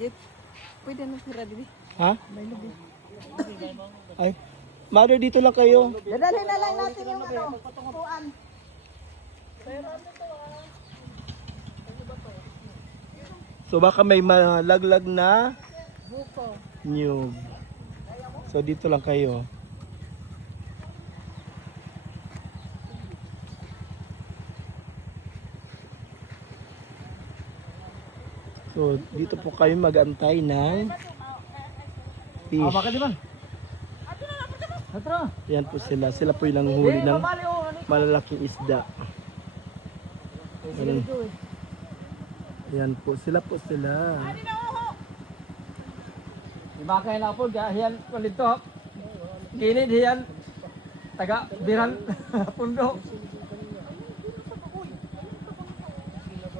Yep. Pwede na sira dito. Ha? Ay, mother, dito lang kayo. Dadalhin na lang natin yung ano, tuan. So baka may malaglag na Buko. nyug. So dito lang kayo. So dito po kayo mag-antay ng fish. Bakit di ba? Hatra. Yan po sila. Sila po yung nanghuli ng malalaking isda. Ayan. Yan po. Sila po sila. Imakay na po, hiyan palito. Gilid hiyan. Taga biran pundo.